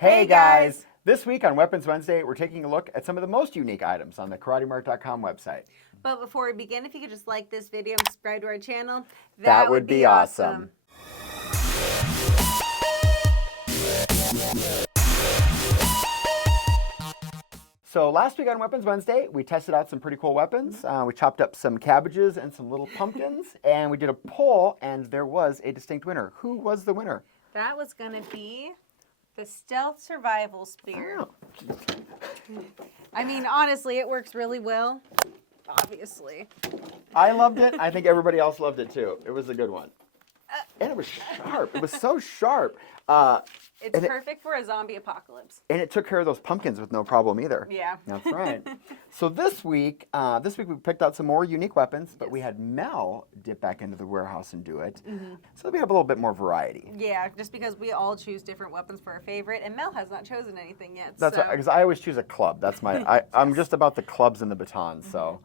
Hey guys! This week on Weapons Wednesday, we're taking a look at some of the most unique items on the KarateMart.com website. But before we begin, if you could just like this video and subscribe to our channel, That would be awesome. So last week on Weapons Wednesday, we tested out some pretty cool weapons. We chopped up some cabbages and some little pumpkins, and we did a poll, and there was a distinct winner. Who was the winner? That was going to be the Stealth Survival Spear. Oh. I mean, honestly, it works really well. Obviously. I loved it. I think everybody else loved it too. It was a good one. And it was sharp. It was so sharp. It's perfect for a zombie apocalypse. And it took care of those pumpkins with no problem either. Yeah. That's right. So this week we picked out some more unique weapons, but we had Mel dip back into the warehouse and do it. Mm-hmm. So we have a little bit more variety. Yeah, just because we all choose different weapons for our favorite, and Mel has not chosen anything yet. That's right, because I always choose a club. That's my. I'm just about the clubs and the batons. So.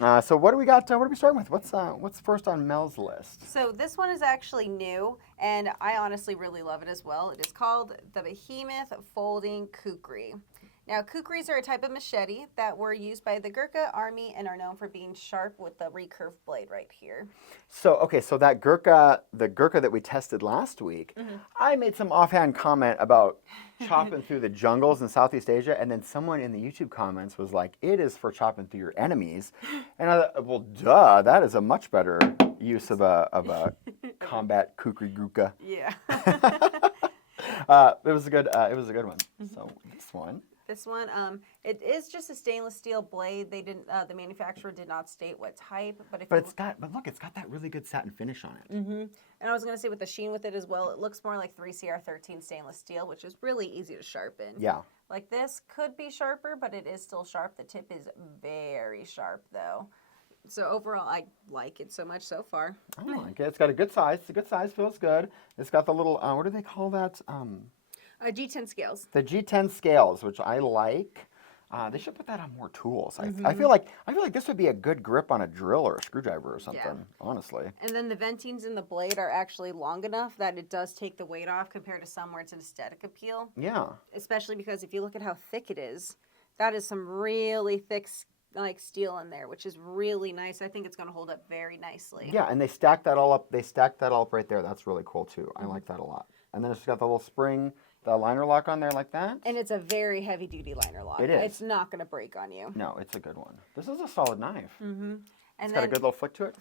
So what do we got? What are we starting with? What's first on Mel's list? So this one is actually new, and I honestly really love it as well. It is called the Behemoth Folding Kukri. Now, kukris are a type of machete that were used by the Gurkha army and are known for being sharp with the recurved blade right here. So, okay, so that Gurkha, the Gurkha that we tested last week, I made some offhand comment about chopping through the jungles in Southeast Asia, and then someone in the YouTube comments was like, it is for chopping through your enemies. And I thought, well, duh, that is a much better use of a combat Kukri Gurkha. Yeah. It was a good one. So this one, it is just a stainless steel blade. They didn't. The manufacturer did not state what type, but look, it's got that really good satin finish on it. Mm-hmm. And I was gonna say with the sheen with it as well, it looks more like 3CR13 stainless steel, which is really easy to sharpen. Yeah. Like this could be sharper, but it is still sharp. The tip is very sharp though. So overall, I like it so much so far. I like it. It's got a good size. It's a good size. Feels good. It's got the little what do they call that? G10 scales. The G10 scales, which I like. They should put that on more tools. I feel like this would be a good grip on a drill or a screwdriver or something. Honestly. And then the ventings in the blade are actually long enough that it does take the weight off compared to some where it's an aesthetic appeal. Yeah. Especially because if you look at how thick it is, that is some really thick steel in there, which is really nice. I think it's going to hold up very nicely. Yeah, and they stacked that all up. They stacked that all up right there. That's really cool too. I like that a lot. And then it's got the little spring, the liner lock on there like that. And it's a very heavy duty liner lock. It is. It's not going to break on you. No, it's a good one. This is a solid knife. Mm-hmm. It's got a good little flick to it.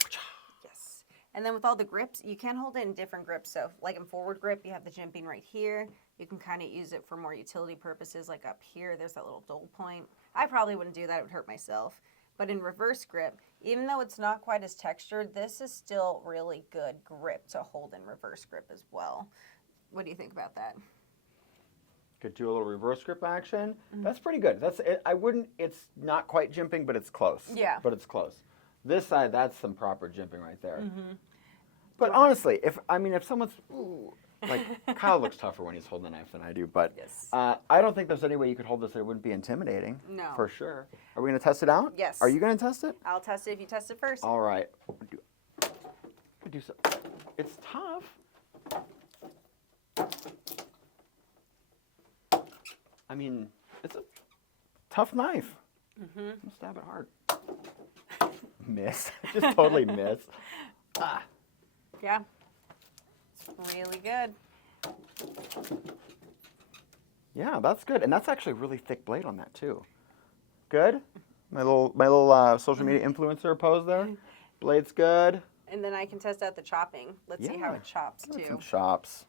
Yes. And then with all the grips, you can hold it in different grips. So like in forward grip, you have the jimping right here. You can kind of use it for more utility purposes. Like up here, there's that little dull point. I probably wouldn't do that. It would hurt myself. But in reverse grip, even though it's not quite as textured, this is still really good grip to hold in reverse grip as well. What do you think about that? Could do a little reverse grip action. That's pretty good. That's it. It's not quite jimping, but it's close. Yeah. But it's close. This side, that's some proper jimping right there. But honestly, if someone's like Kyle looks tougher when he's holding the knife than I do, but yes. I don't think there's any way you could hold this that it wouldn't be intimidating. No. For sure. Are we going to test it out? Yes. Are you going to test it? I'll test it if you test it first. All right. It's tough. I mean, it's a tough knife. Stab it hard. Miss. Just totally miss. Ah. Yeah. It's really good. Yeah, that's good. And that's actually a really thick blade on that too. Good? My little social media influencer pose there. Blade's good. And then I can test out the chopping. Let's see how it chops too. Some chops.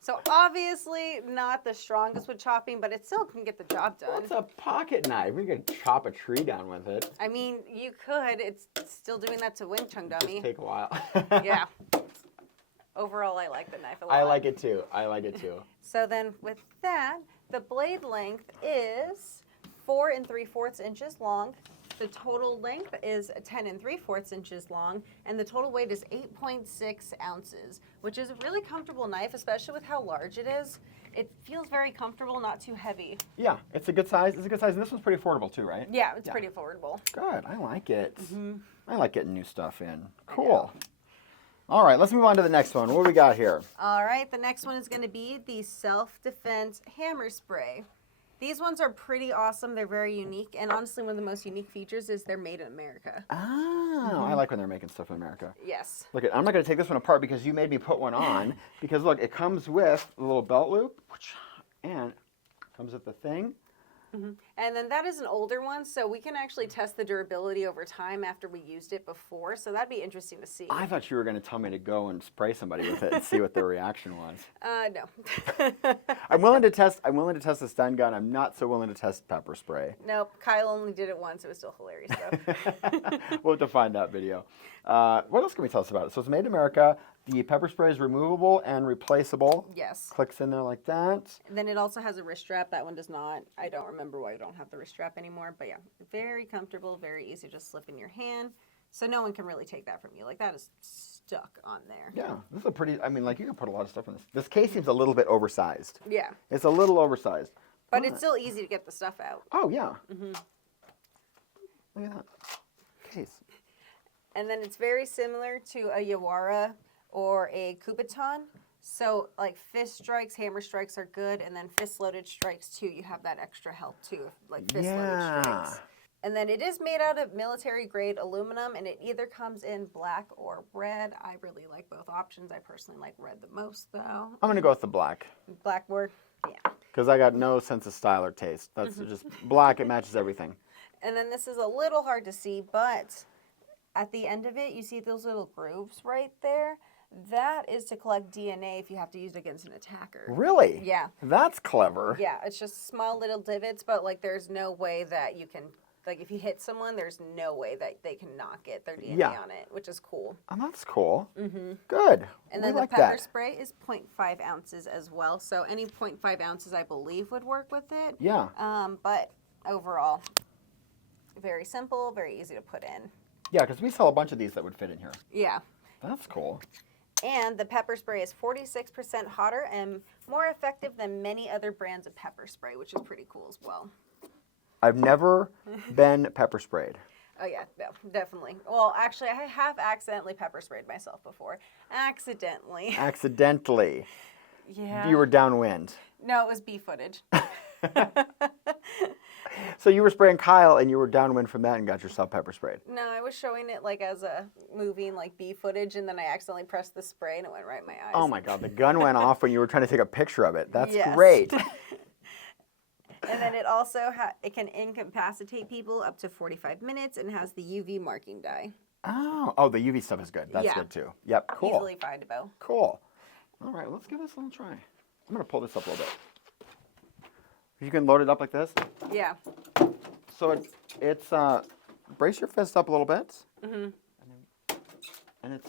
So obviously not the strongest with chopping, but it still can get the job done. Well, it's a pocket knife. We can chop a tree down with it. I mean, you could. It's still doing that to Wing Chun Dummy. Just take a while. Yeah. Overall, I like the knife a lot. I like it too. So then with that, the blade length is 4 3/4 inches long. The total length is 10 3/4 inches long, and the total weight is 8.6 ounces, which is a really comfortable knife, especially with how large it is. It feels very comfortable, not too heavy. Yeah, it's a good size. It's a good size, and this one's pretty affordable too, right? Yeah, it's pretty affordable. Good. I like it. Mm-hmm. I like getting new stuff in. Cool. All right, let's move on to the next one. What do we got here? All right, the next one is going to be the self-defense hammer spray. These ones are pretty awesome. They're very unique, and honestly, one of the most unique features is they're made in America. Oh, I like when they're making stuff in America. Yes. Look, I'm not going to take this one apart because you made me put one on. Because look, it comes with a little belt loop, and comes with the thing. Mm-hmm. And then that is an older one, so we can actually test the durability over time after we used it before. So that'd be interesting to see. I thought you were going to tell me to go and spray somebody with it and see what their reaction was. No. I'm willing to test the stun gun. I'm not so willing to test pepper spray. Nope. Kyle only did it once. It was still hilarious though. We'll have to find that video. What else can we tell us about it? So it's made in America. The pepper spray is removable and replaceable. Yes. Clicks in there like that. And then it also has a wrist strap. That one does not. I don't remember why we don't have the wrist strap anymore. But yeah, very comfortable, very easy to just slip in your hand. So no one can really take that from you. Like that is stuck on there. Yeah, this is a pretty, I mean, like you can put a lot of stuff in this. This case seems a little bit oversized. Yeah. It's a little oversized. But it's still easy to get the stuff out. Oh, yeah. Mm-hmm. Look at that case. And then it's very similar to a Yawara or a Kubaton. So like fist strikes, hammer strikes are good, and then fist loaded strikes too. You have that extra help too, like fist loaded strikes. And then it is made out of military grade aluminum, and it either comes in black or red. I really like both options. I personally like red the most though. I'm going to go with the black. Blackboard, yeah. Because I got no sense of style or taste. That's just black. It matches everything. And then this is a little hard to see, but at the end of it, you see those little grooves right there? That is to collect DNA if you have to use it against an attacker. Really? Yeah. That's clever. Yeah, it's just small little divots, but like there's no way that you can, like if you hit someone, there's no way that they can not get their DNA on it, which is cool. Oh, that's cool. Mm-hmm. Good. And then the pepper spray is 0.5 ounces as well. So any 0.5 ounces, I believe, would work with it. Yeah. But overall, very simple, very easy to put in. Yeah, because we sell a bunch of these that would fit in here. Yeah. That's cool. And the pepper spray is 46% hotter and more effective than many other brands of pepper spray, which is pretty cool as well. I've never been pepper sprayed. Oh, yeah, no, definitely. Well, actually, I have accidentally pepper sprayed myself before. Accidentally. Accidentally. Yeah. You were downwind. No, it was bee footage. So you were spraying Kyle and you were downwind from that and got yourself pepper sprayed. No, I was showing it like as a moving like bee footage, and then I accidentally pressed the spray and it went right in my eyes. Oh my God, the gun went off when you were trying to take a picture of it. That's Yes. great. And then it also it can incapacitate people up to 45 minutes and has the UV marking dye. Oh, the UV stuff is good. That's good too. Yep, cool. Easily findable. Cool. All right, let's give this a little try. I'm going to pull this up a little bit. You can load it up like this. Yeah. So it's brace your fist up a little bit. Mm-hmm. And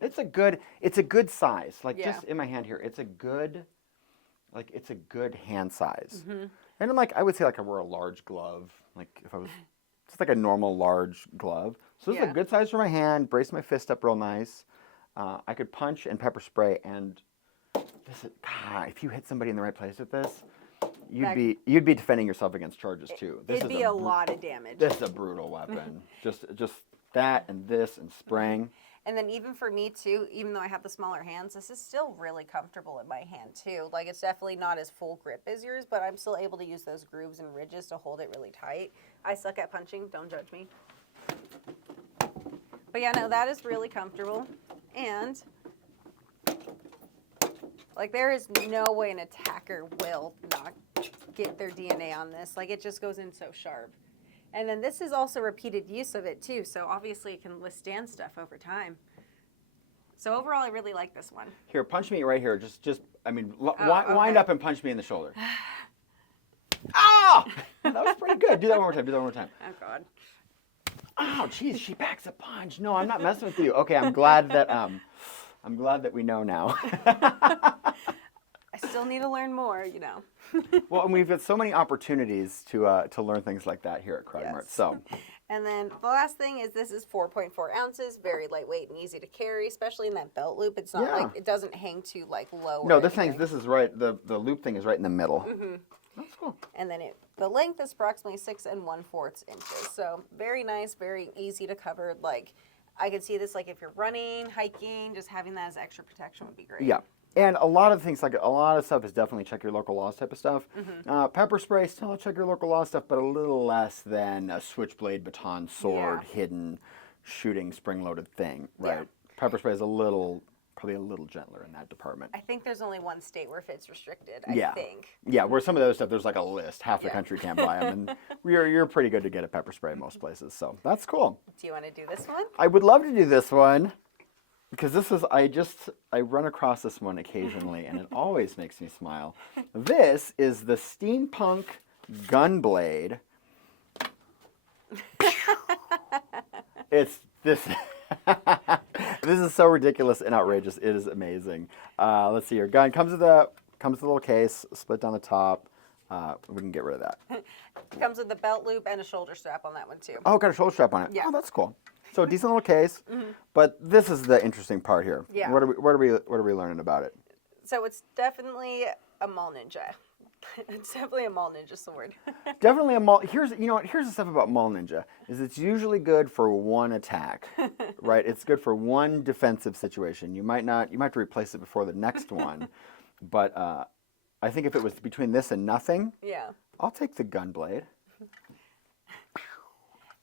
it's a good size. Like just in my hand here, it's a good hand size. Mm-hmm. And I'm like, I would say like I wore a large glove. Like if I was just like a normal large glove. So this is a good size for my hand. Brace my fist up real nice. I could punch and pepper spray, and this is, God, if you hit somebody in the right place with this, you'd be defending yourself against charges too. It'd be a lot of damage. This is a brutal weapon. just that and this and spraying. And then even for me too, even though I have the smaller hands, this is still really comfortable in my hand too. Like it's definitely not as full grip as yours, but I'm still able to use those grooves and ridges to hold it really tight. I suck at punching, don't judge me. But yeah, no, that is really comfortable. And like there is no way an attacker will not get their DNA on this. Like it just goes in so sharp. And then this is also repeated use of it too, so obviously it can withstand stuff over time. So overall, I really like this one. Here, punch me right here. Wind okay. up and punch me in the shoulder. Ah! That was pretty good. Do that one more time. Oh God. Oh, geez, she packs a punch. No, I'm not messing with you. Okay, I'm glad that we know now. I still need to learn more, you know. Well, and we've got so many opportunities to learn things like that here at KarateMart. Yes. So, And then the last thing is this is 4.4 ounces, very lightweight and easy to carry, especially in that belt loop. It's not like, it doesn't hang too like low. No, this is right, the loop thing is right in the middle. That's cool. And then the length is approximately 6 1/4 inches. So very nice, very easy to cover. Like I could see this like if you're running, hiking, just having that as extra protection would be great. Yeah. And a lot of things, like a lot of stuff is definitely check your local laws type of stuff. Pepper spray, still check your local laws stuff, but a little less than a switchblade, baton, sword, hidden, shooting, spring-loaded thing, right? Yeah. Pepper spray is probably a little gentler in that department. I think there's only one state where it's restricted, Yeah. I think. Yeah, where some of the other stuff, there's like a list. Half the country can't buy them, and you're pretty good to get a pepper spray in most places, so that's cool. Do you want to do this one? I would love to do this one. Because this is, I run across this one occasionally, and it always makes me smile. This is the Steampunk Gun Blade. It's this. This is so ridiculous and outrageous. It is amazing. Let's see here. Gun comes with a little case, split down the top. We can get rid of that. Comes with a belt loop and a shoulder strap on that one too. Oh, got a shoulder strap on it. Yeah. Oh, that's cool. So a decent little case, but this is the interesting part here. Yeah. What are we learning about it? So it's definitely a Mall Ninja. It's definitely a Mall Ninja sword. Definitely a Mall. Here's the stuff about Mall Ninja is it's usually good for one attack, right? It's good for one defensive situation. You might have to replace it before the next one, but I think if it was between this and nothing, I'll take the gun blade.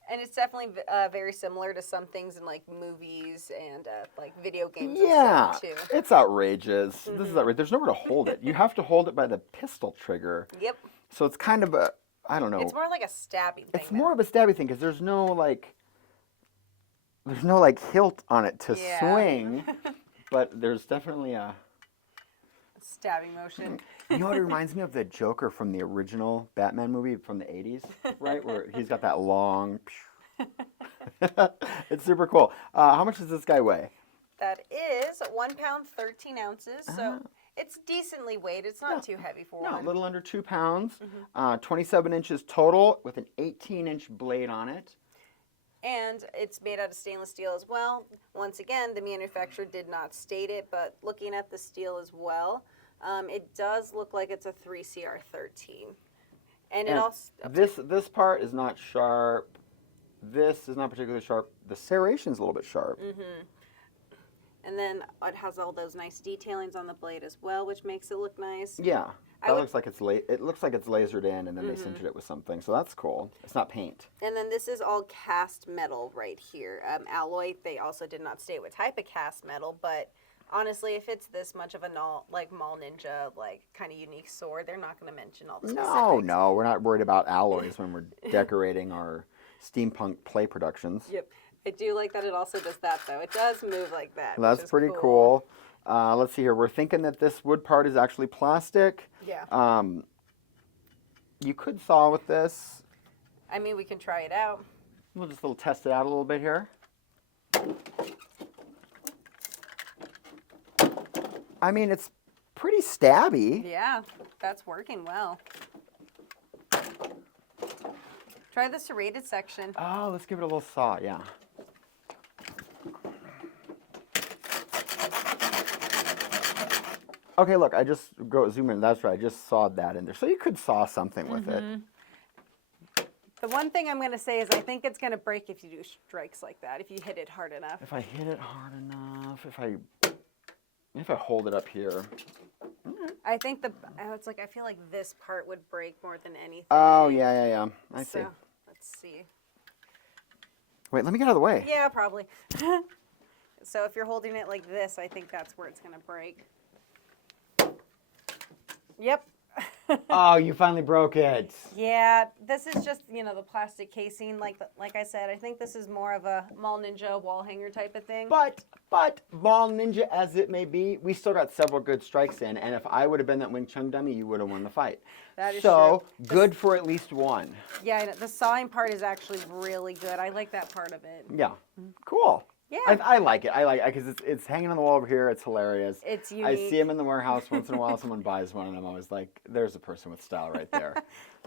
And it's definitely very similar to some things in like movies and like video games. Yeah, and stuff too. it's outrageous. This is outrageous. There's nowhere to hold it. You have to hold it by the pistol trigger. Yep. So it's kind of a, I don't know. It's more like a stabbing thing. It's more of a stabby thing because there's no like hilt on it to swing, but there's definitely a stabbing motion. You know what it reminds me of? The Joker from the original Batman movie from the 80s, right? Where he's got that long... It's super cool. How much does this guy weigh? That is 1 pound, 13 ounces. So it's decently weighed. It's not too heavy for one. No, a little under 2 pounds. 27 inches total with an 18-inch blade on it. And it's made out of stainless steel as well. Once again, the manufacturer did not state it, but looking at the steel as well, it does look like it's a 3CR13. And it also... This part is not sharp. This is not particularly sharp. The serration's a little bit sharp. And then it has all those nice detailings on the blade as well, which makes it look nice. Yeah. Looks like it's it looks like it's lasered in, and then they sintered it with something. So that's cool. It's not paint. And then this is all cast metal right here. Alloy, they also did not state what type of cast metal, but honestly, if it's this much of a Mall Ninja, like kind of unique sword, they're not going to mention all the specifics. No, we're not worried about alloys when we're decorating our steampunk play productions. Yep. I do like that it also does that, though. It does move like that. That's pretty cool. Let's see here. We're thinking that this wood part is actually plastic. Yeah. You could saw with this. I mean, we can try it out. We'll just test it out a little bit here. I mean, it's pretty stabby. Yeah, that's working well. Try the serrated section. Oh, let's give it a little saw, yeah. Okay, look, I just zoom in. That's right, I just sawed that in there. So you could saw something with it. The one thing I'm going to say is I think it's going to break if you do strikes like that, if you hit it hard enough. If I hit it hard enough, if I hold it up here. I think I feel like this part would break more than anything. Oh, yeah. I see. Let's see. Wait, let me get out of the way. Yeah, probably. So if you're holding it like this, I think that's where it's going to break. Yep. Oh, you finally broke it. Yeah, this is just, the plastic casing. Like I said, I think this is more of a Mall Ninja wall hanger type of thing. But Mall Ninja as it may be, we still got several good strikes in, and if I would have been that Wing Chun dummy, you would have won the fight. That is so true. Good for at least one. Yeah, the sawing part is actually really good. I like that part of it. Yeah, cool. Yeah. I like it. I like it because it's hanging on the wall over here. It's hilarious. It's unique. I see them in the warehouse once in a while. Someone buys one, and I'm always like, "There's a person with style right there."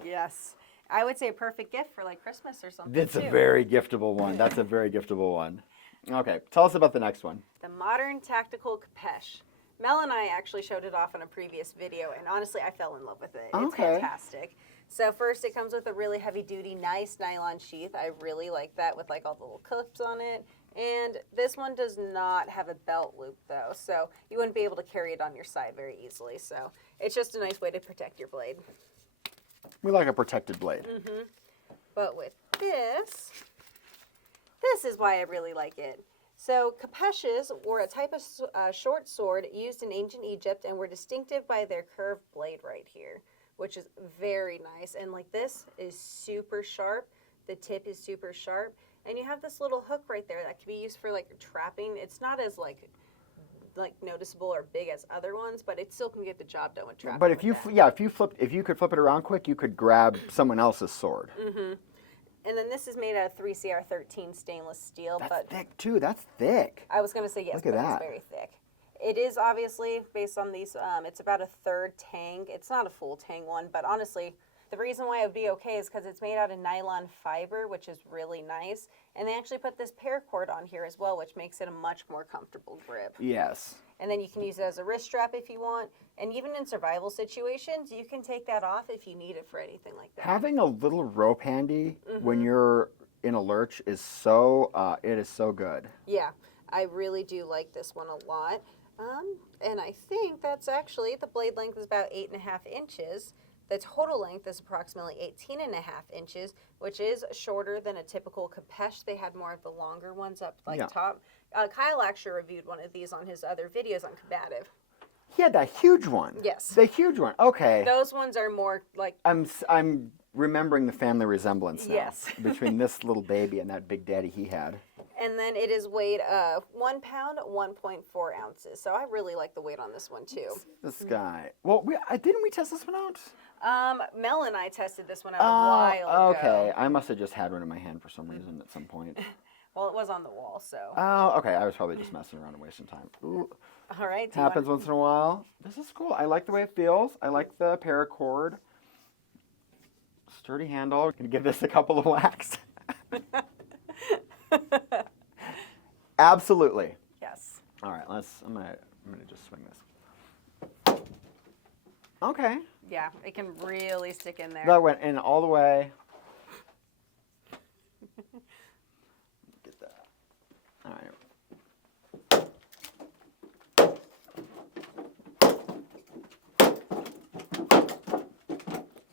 Yes. I would say a perfect gift for like Christmas or something. That's too. a very giftable one. That's a very giftable one. Okay, tell us about the next one. The modern tactical Kopesh. Mel and I actually showed it off in a previous video, and honestly, I fell in love with it. It's Okay. fantastic. So first, it comes with a really heavy-duty, nice nylon sheath. I really like that with like all the little clips on it. And this one does not have a belt loop though, so you wouldn't be able to carry it on your side very easily. So it's just a nice way to protect your blade. We like a protected blade. But with this is why I really like it. So Kopeshes were a type of short sword used in ancient Egypt and were distinctive by their curved blade right here, which is very nice. And like this is super sharp. The tip is super sharp. And you have this little hook right there that can be used for like trapping. It's not as like noticeable or big as other ones, but it still can get the job done with trapping. But if you if you could flip it around quick, you could grab someone else's sword. And then this is made out of 3CR13 stainless steel. That's thick too. That's thick. I was going to say yes, Look at but that. it's very thick. It is obviously based on these. It's about a third tang. It's not a full tang one, but honestly, the reason why it would be okay is because it's made out of nylon fiber, which is really nice. And they actually put this paracord on here as well, which makes it a much more comfortable grip. Yes. And then you can use it as a wrist strap if you want. And even in survival situations, you can take that off if you need it for anything like that. Having a little rope handy when you're in a lurch is so, it is so good. Yeah, I really do like this one a lot. And I think that's actually, the blade length is about 8.5 inches. The total length is approximately 18.5 inches, which is shorter than a typical Kopesh. They had more of the longer ones up top. Kyle actually reviewed one of these on his other videos on combative. He had that huge one. Yes. The huge one. Okay. Those ones are more like... I'm remembering the family resemblance now. Yes. Between this little baby and that big daddy he had. And then it is weighed 1 pound, 1.4 ounces. So I really like the weight on this one too. This guy. Well, didn't we test this one out? Mel and I tested this one out a while ago. Okay. I must have just had one in my hand for some reason at some point. Well, it was on the wall, so. Oh, okay. I was probably just messing around and wasting time. Ooh. All right. Happens once in a while. This is cool. I like the way it feels. I like the paracord. Sturdy handle. Gonna give this a couple of whacks. Absolutely. Yes. All right. I'm gonna just swing this. Okay. Yeah, it can really stick in there. That went in all the way. Get that. All right.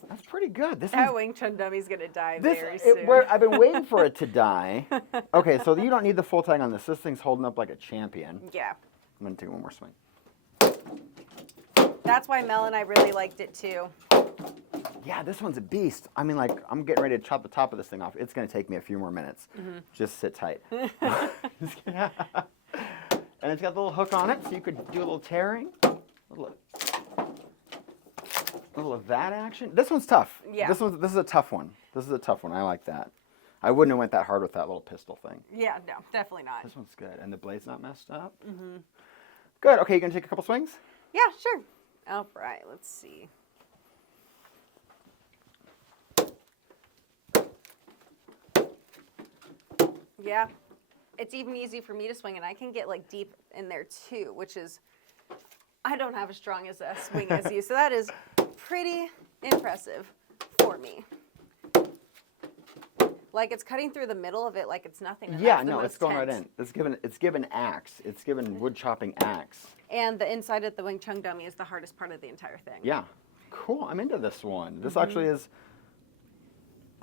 That's pretty good. That Wing Chun dummy's gonna die very soon. I've been waiting for it to die. Okay, so you don't need the full tang on this. This thing's holding up like a champion. Yeah. I'm gonna take one more swing. That's why Mel and I really liked it too. Yeah, this one's a beast. I mean, like, I'm getting ready to chop the top of this thing off. It's gonna take me a few more minutes. Just sit tight. And it's got the little hook on it, so you could do a little tearing. A little of that action. This one's tough. Yeah. This is a tough one. This is a tough one. I like that. I wouldn't have went that hard with that little pistol thing. Yeah, no, definitely not. This one's good. And the blade's not messed up. Good. Okay, you gonna take a couple swings? Yeah, sure. All right, let's see. Yeah, it's even easy for me to swing, and I can get like deep in there too, which is, I don't have as strong as a swing as you, so that is pretty impressive for me. Like it's cutting through the middle of it like it's nothing. And Yeah, that's the no, most it's going right tense. in. It's given axe. It's given wood chopping axe. And the inside of the Wing Chun dummy is the hardest part of the entire thing. Yeah. Cool. I'm into this one. This actually is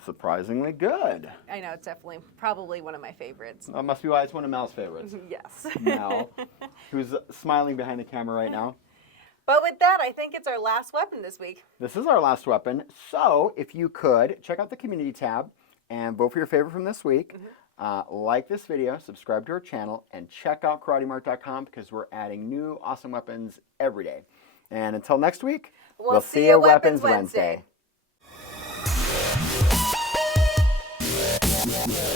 surprisingly good. I know, it's definitely probably one of my favorites. That must be why it's one of Mel's favorites. Yes. Mel, who's smiling behind the camera right now. But with that, I think it's our last weapon this week. This is our last weapon. So if you could, check out the community tab and vote for your favorite from this week. Like this video, subscribe to our channel, and check out KarateMart.com because we're adding new awesome weapons every day. And until next week, We'll see you Weapons Wednesday. Wednesday.